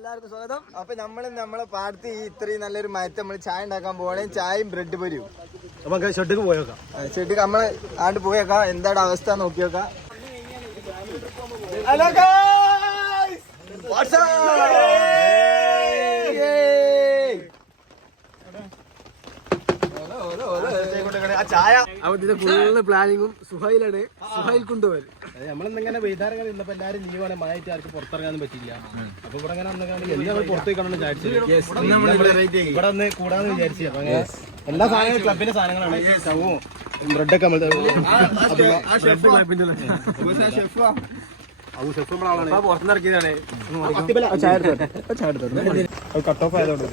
എല്ലാവർക്കും സ്വാഗതം. അപ്പൊ നമ്മളെ പാടത്ത് ഇത്രയും നല്ലൊരു മയത്ത് നമ്മൾ ചായ ഉണ്ടാക്കാൻ പോകണേ. ചായയും ബ്രെഡ് പൊരിയും. നമുക്ക് ഷെഡിക്ക് പോയേക്കാം. ഷെഡിക്ക് നമ്മള് ആണ്ട് പോയേക്കാം. എന്താണ് അവസ്ഥ നോക്കി നോക്കാം. ഫുള്ള് പ്ലാനിങ്ങും സുഹൈലാണ്. സുഹൈൽ കൊണ്ടുപോയി നമ്മളെന്തെങ്ങനെ വൈകുന്നേരം ഇന്നപ്പോ എല്ലാവരും ലീവാണ്. മഴയായിട്ട് ആർക്കും പുറത്തിറങ്ങാനും പറ്റില്ല. അപ്പൊ ഇവിടെ അങ്ങനെ എല്ലാവരും പുറത്തേക്ക് കാണണം വിചാരിച്ചത്. ഇവിടെ ഒന്ന് കൂടാന്ന് വിചാരിച്ചു. അപ്പൊ അങ്ങനെ എല്ലാ സാധനങ്ങളും ക്ലബിന്റെ സാധനങ്ങളാണ്. സ്റ്റവും ബ്രെഡൊക്കെ പുറത്തുനിന്നിറക്കിയതാണ്. കട്ട് ഓഫ് ആയതുകൊണ്ട്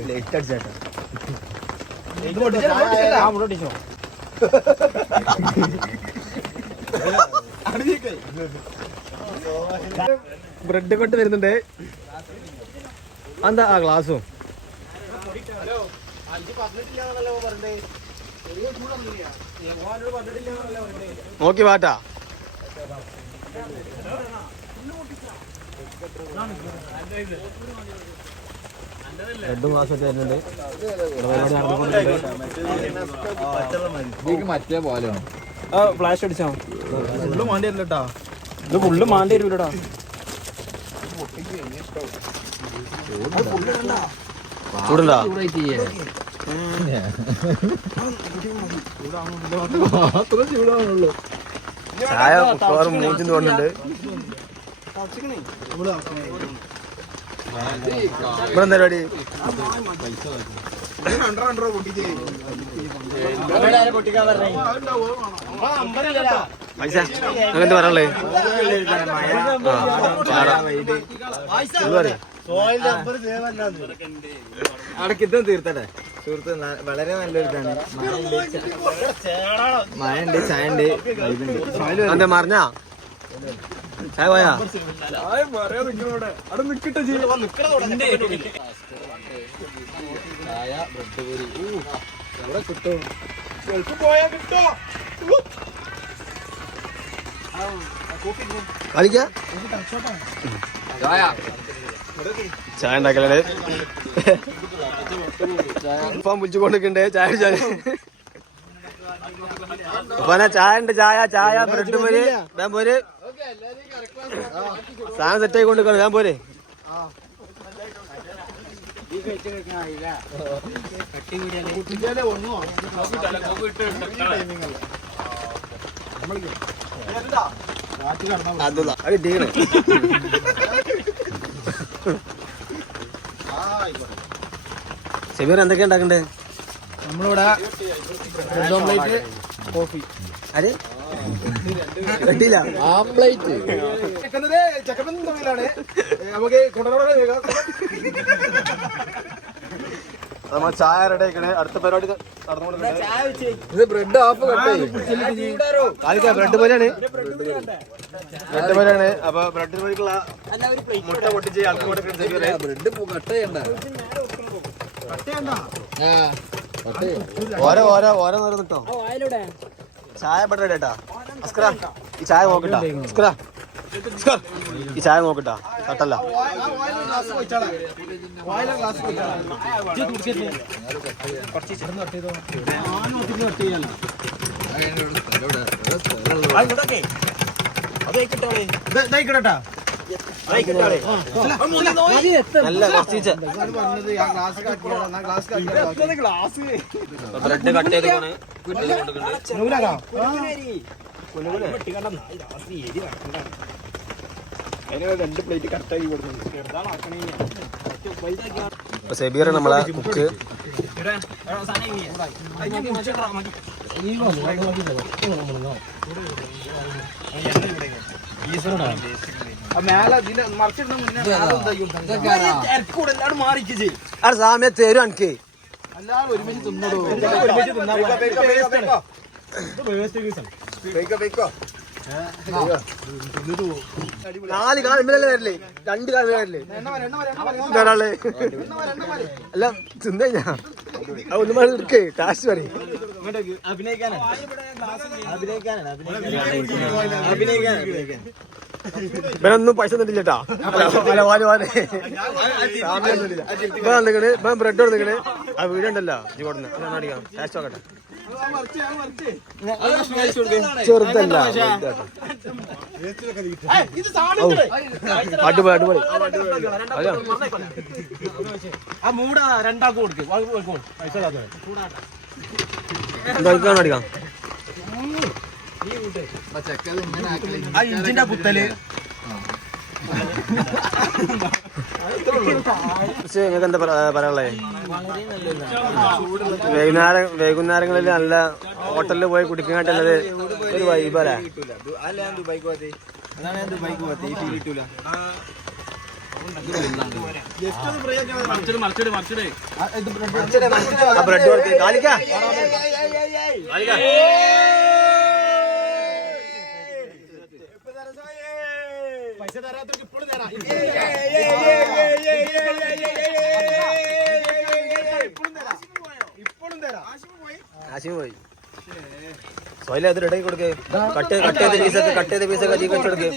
ബ്രെഡ് കൊണ്ട് വരുന്നുണ്ട്. എന്താ ആ ഗ്ലാസും നോക്കി വാട്ടാ. ബ്രെഡും ഗ്ലാസ്സൊക്കെ വരുന്നുണ്ട്. മറ്റേ പോലെ ഫ്ലാഷ് അടിച്ചാ ഫുള്ള് മാണ്ടി വരില്ലട്ടാ. ഇത് ഫുള്ള് മാണ്ടി വരൂലടാ. ചൂടുണ്ടാ ചൂടാണുള്ളൂ. ചായ മിക്കവാറും മൂഞ്ചിന്ന് കൊണ്ടുണ്ട്. ഇവിടെ എന്താ പരിപാടി? പൈസ അങ്ങനത്തെ പറയാനുള്ളേ അടക്കിത്തും തീർത്തട്ടെ സുഹൃത്ത്. വളരെ നല്ലൊരിതാണ്. മഴയുണ്ട്, ചായ ഉണ്ട്. എന്താ മറിഞ്ഞാ ചായ പോയാ ചായ ബ്രെഡ് പൊരി എവിടെ കിട്ടും? കളിക്ക ചായ ഉണ്ടാക്കലേ ഇപ്പം വിളിച്ചു കൊണ്ടിരിക്കണ്ടേ ചായ ചായ. അപ്പൊ ചായ ഉണ്ട്. ചായ ചായ ബ്രെഡ് പോര് ഞാൻ പോര് സാധനം സെറ്റ് ആയി കൊണ്ടിരിക്കണം. ഞാൻ പോരെ സെമീർ എന്തൊക്കെയാ ഉണ്ടാക്കണ്ടേ? നമ്മളിവിടെ ബ്രെഡ് ഓംലേറ്റ്, കോഫി. അരെ കട്ടിയില്ല ആംപ്ലേറ്റ് നമുക്ക് നമ്മൾ ചായ റെഡി ആക്കണേ. അടുത്ത പരിപാടി ഇത് ബ്രെഡ് ഹാഫ് കട്ട് കാലിക്ക ബ്രെഡ് പോലെയാണ്. ബ്രെഡ് പോലെയാണ്. അപ്പൊ ബ്രെഡ് പോലെയുള്ള മുട്ട പൊട്ടിച്ച് ആൾക്ക് ബ്രെഡ് കട്ട് ചെയ്യണ്ട. ഓരോ ഓരോ ഓരോ നേരം കിട്ടോ. ചായ ഇവിടെ റെഡി കേട്ടാ. അസ്കറ ഈ ചായ നോക്കട്ടാ. അസ്കറ ഈ ചായ നോക്കട്ടാ. കട്ടല്ല നല്ല കുറച്ച് ബ്രെഡ് കട്ട് ചെയ്ത് രണ്ട് പ്ലേറ്റ് കട്ടാക്കി കൊടുക്കുന്നത്. സെബീർ നമ്മളെ കുക്ക്. സാമ്യ തരും എനിക്ക്. 4 കാൽ ഇമ്മലല്ലേ വരല്ലേ 2 കാൽ വരല്ലേ ഒരാള് അല്ല ചിന്ത ഒന്നും പാടെ എടുക്കേ ടാസ്റ്റ് പറയും ഇവനൊന്നും പൈസ തന്നില്ലേട്ടാ ബ്രെഡ് കൊടുക്കണ് ആ വീഡിയോ ഉണ്ടല്ലോ ജി കൊടുന്ന് അടിക്കാം ടാസ്റ്റ് നോക്കട്ടെ ചെറുതല്ല അടിപൊളി അടിപൊളി അടിക്കാം ഇഞ്ചിന്റെ പുത്തല് എന്താ പറയാനുള്ളേ വൈകുന്നേരങ്ങളിൽ നല്ല ഹോട്ടലിൽ പോയി കുടിക്കാനായിട്ടുള്ളത് ഒരു വൈബല്ലേ ബ്രെഡ് കൊടുത്ത് കാലിക്ക പൈസ തരാത്ത ഇപ്പോഴും തരാം ആശിമ പോയി സോയില അത് റെഡി കൊടുക്കേ കട്ട് ചെയ്ത പീസൊക്കെ അധികം വെച്ച് കൊടുക്കേ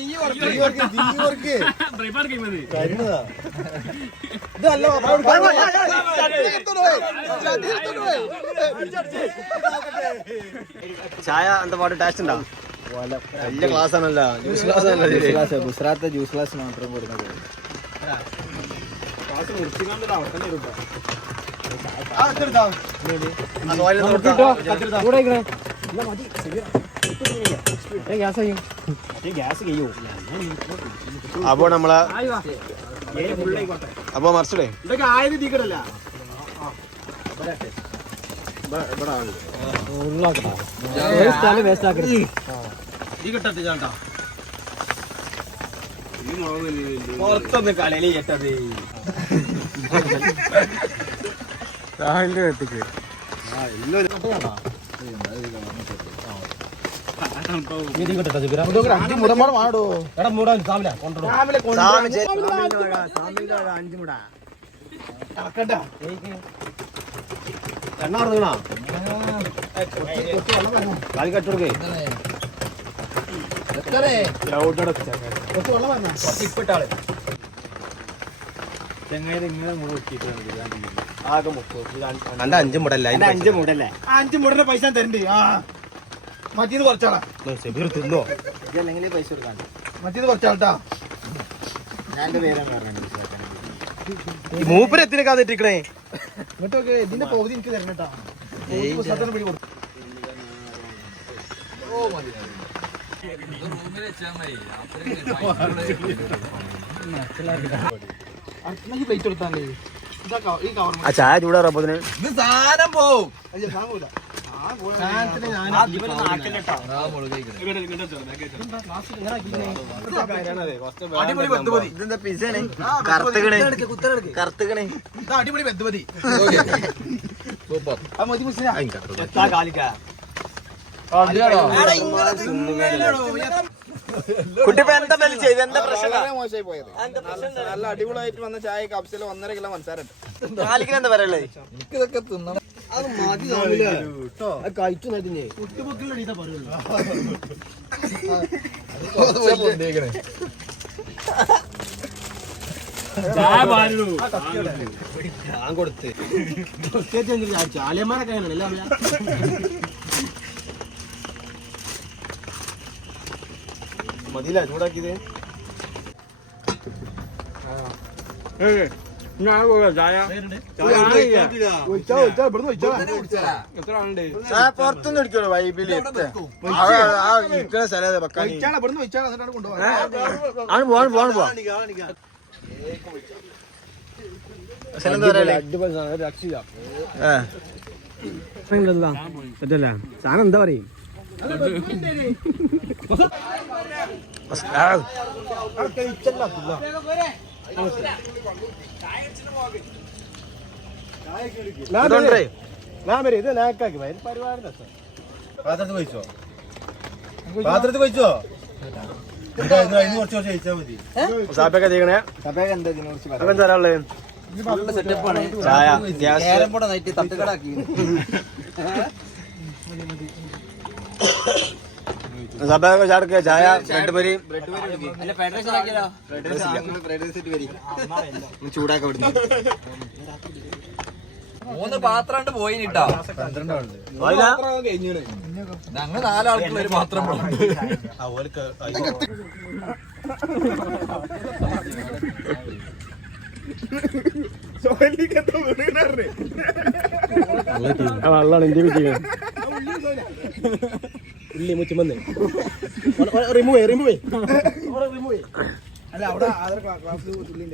ചായ എന്താ പാട് ടേസ്റ്റ് ഉണ്ടോ വലിയ ക്ലാസ് ആണല്ലോ ജ്യൂസ് ക്ലാസ് ആണല്ലോ ഗുജറാത്തെ ജ്യൂസ് ക്ലാസ് മാത്രം കൊടുക്കുന്നത് അപ്പൊ നമ്മളെ അപ്പൊ മറിച്ചടേ ഇതൊക്കെ ആയത് തീക്കടല്ല പുറത്തൊന്ന് കളയില് ചേട്ടത് രാവിലെ എത്തിക്ക് കാലിക്കട്ടോടുക്കേ ഇപ്പിട്ടാള് ചെങ്ങായി ഇങ്ങനെ ആകെ 5 മുടല്ല 5 മുടല്ലേ 5 മുടന്റെ പൈസ തരണ്ടേ ആ മറ്റേത് കുറച്ചാളാ തിന്നോ അല്ലെങ്കിൽ പൈസ കൊടുക്കാൻ മറ്റേത് കുറച്ചാളട്ടാ ഞാൻ പേരാണ് മൂപ്പര് എത്തിനൊക്കെ തെറ്റിക്കണേ ഇങ്ങോട്ടൊക്കെ ഇതിന്റെ പകുതി എനിക്ക് തരണട്ടാ ചായ ചൂടാറപ്പത്തിന് സാധനം പോവും ഇതെന്താ പിസയാണ് കറുത്തുകണേ അടിപൊളി ബന്ധുമതി കുട്ടിപ്പോ എന്താ ചെയ്ത് എന്താ പ്രശ്നം മോശമായി പോയത് നല്ല അടിപൊളിയായിട്ട് വന്ന ചായ കപ്സിൽ 1.5 കിലോ മനസ്സാറുണ്ട് 4 കിലോ എന്താ പറയല്ലേ എനിക്കിതൊക്കെ തിന്നണം അത് മതി കഴിച്ചു നടിഞ്ഞേ കുട്ടുപൊക്കിലടിയാ പറയുള്ളൂ ഞാൻ കൊടുത്ത് ചാലിയന്മാരൊക്കെ എല്ലാം മതിയില്ല ചൂടാക്കിയത് പുറത്തുനിന്ന് അടിക്കോ വൈബില് സാധനം എന്താ പറയും പാത്രത്തിൽ വെച്ചോ സാപ്പൊക്കെ തീക്കണേ സഭയൊക്കെ എന്താ ഇതിനെ കുറിച്ച് അപ്പൊ എന്താ പറയാനുള്ളത്? ചായ ഗ്യാസ് സഭയൊക്കെ ചാടക്കുക ചായ ബ്രെഡ് പൊരി ചൂടാക്കി വിടുന്നു 3 പാത്രം പോയിട്ടാ ഞങ്ങൾ 4 ആൾക്കുള്ള ഒരു പാത്രം വെള്ളമാണ് ഇന്ത്യ കുറ്റിക്കുന്നത് ഉള്ളി മുച്ചുമന്ന് റിമൂവ് അല്ല അവിടെ ആധാർ ക്ലാസ് തുള്ളി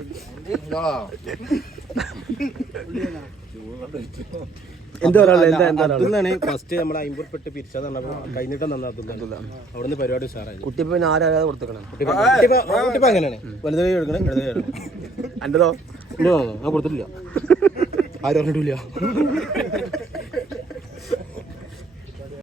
എന്താ പറയാനുള്ളത്? ഫസ്റ്റ് നമ്മൾ 50 പെട്ട് പിരിച്ചത് കഴിഞ്ഞിട്ട് അവിടുന്ന് പരിപാടി ഉഷാറായി. കുട്ടിപ്പോ ആരാതെ കൊടുത്തേക്കണം. കുട്ടിപ്പോ അങ്ങനെയാണ് വലുത് എടുക്കണം ഇടത് എടുക്കണം. എന്റെതോ ഞാൻ കൊടുത്തിട്ടില്ല, ആരും പറഞ്ഞിട്ടില്ല.